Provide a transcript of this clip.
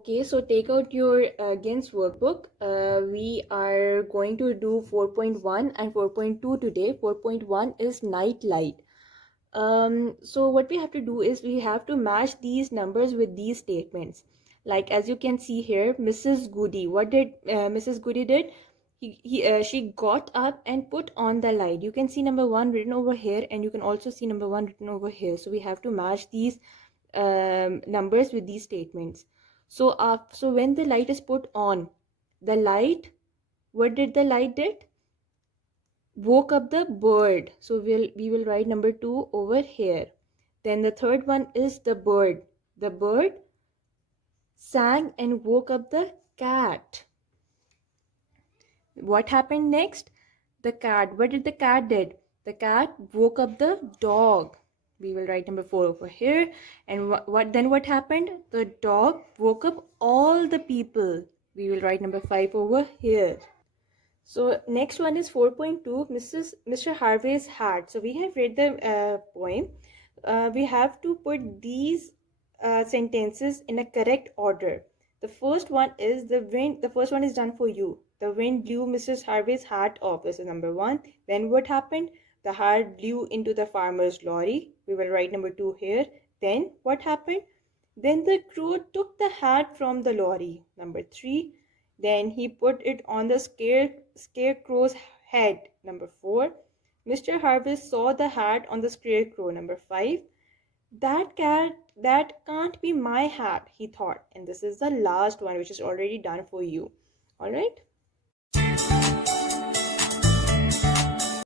Okay, so take out your Gens workbook. We are going to do 4.1 and 4.2 today. 4.1 is night light. So what we have to do is we have to match these numbers with these statements. Like as you can see here, Mrs. Goody. What did Mrs. Goody did? She got up and put on the light. You can see number one written over here, and you can also see number one written over here. So we have to match these numbers with these statements. So when the light is put on, the light, what did the light did? Woke up the bird. So we will write number 2 over here. Then the third one is the bird. The bird sang and woke up the cat. What happened next? The cat. What did the cat did? The cat woke up the dog. We will write number 4 over here. And what happened? The dog woke up all the people. We will write number 5 over here. So next one is 4.2, Mr. Harvey's hat. So we have read the poem. We have to put these sentences in a correct order. The first one is the wind. The first one is done for you. The wind blew Mrs. Harvey's hat off. This is number 1. Then what happened? The hat blew into the farmer's lorry. We will write number 2 here. Then what happened? Then the crow took the hat from the lorry. Number 3. Then he put it on the scarecrow's head. Number 4. Mr. Harvey saw the hat on the scarecrow. Number 5. That can't be my hat, he thought. And this is the last one, which is already done for you. All right.